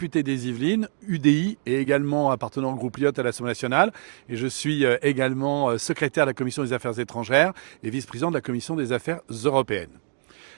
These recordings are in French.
député des Yvelines, UDI, et également appartenant au groupe Lyot à l'Assemblée nationale. Et je suis également secrétaire de la Commission des Affaires étrangères et vice-président de la Commission des Affaires européennes.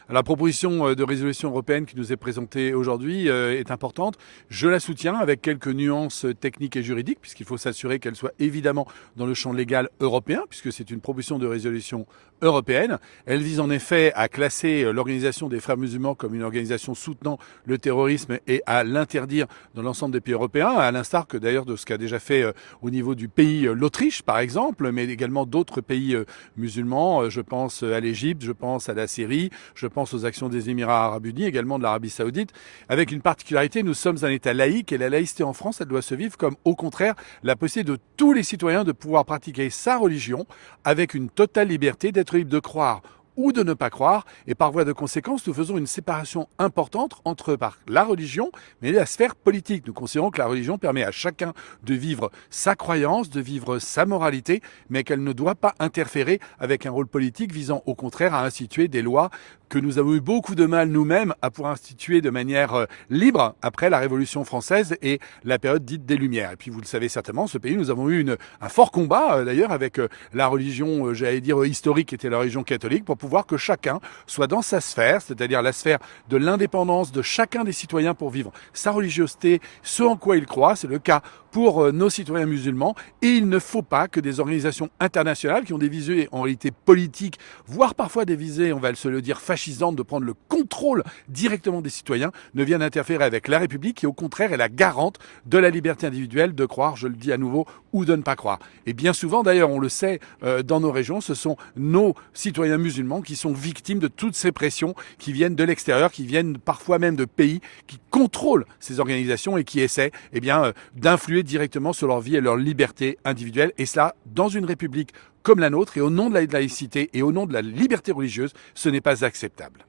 La proposition de résolution européenne qui nous est présentée aujourd'hui est importante. Je la soutiens avec quelques nuances techniques et juridiques, puisqu'il faut s'assurer qu'elle soit évidemment dans le champ légal européen, puisque c'est une proposition de résolution européenne. Elle vise en effet à classer l'organisation des Frères musulmans comme une organisation soutenant le terrorisme et à l'interdire dans l'ensemble des pays européens, à l'instar que d'ailleurs de ce qu'a déjà fait au niveau du pays l'Autriche par exemple, mais également d'autres pays musulmans. Je pense à l'Égypte, je pense à la Syrie, je pense aux actions des Émirats arabes unis, également de l'Arabie saoudite, avec une particularité, nous sommes un État laïque et la laïcité en France, elle doit se vivre comme au contraire la possibilité de tous les citoyens de pouvoir pratiquer sa religion avec une totale liberté, d'être libre de croire ou de ne pas croire, et par voie de conséquence, nous faisons une séparation importante entre la religion, mais la sphère politique. Nous considérons que la religion permet à chacun de vivre sa croyance, de vivre sa moralité, mais qu'elle ne doit pas interférer avec un rôle politique visant au contraire à instituer des lois que nous avons eu beaucoup de mal nous-mêmes à pouvoir instituer de manière libre après la Révolution française et la période dite des Lumières. Et puis vous le savez certainement, ce pays, nous avons eu un fort combat d'ailleurs avec la religion, j'allais dire historique, qui était la religion catholique, pour pouvoir que chacun soit dans sa sphère, c'est-à-dire la sphère de l'indépendance de chacun des citoyens pour vivre sa religiosité, ce en quoi il croit. C'est le cas pour nos citoyens musulmans. Et il ne faut pas que des organisations internationales qui ont des visées en réalité politiques, voire parfois des visées, on va se le dire, fascisantes, de prendre le contrôle directement des citoyens, ne viennent interférer avec la République qui au contraire est la garante de la liberté individuelle de croire, je le dis à nouveau, ou de ne pas croire. Et bien souvent d'ailleurs, on le sait, dans nos régions, ce sont nos citoyens musulmans qui sont victimes de toutes ces pressions qui viennent de l'extérieur, qui viennent parfois même de pays qui contrôlent ces organisations et qui essaient d'influer directement sur leur vie et leur liberté individuelle. Et cela, dans une république comme la nôtre, et au nom de la laïcité et au nom de la liberté religieuse, ce n'est pas acceptable.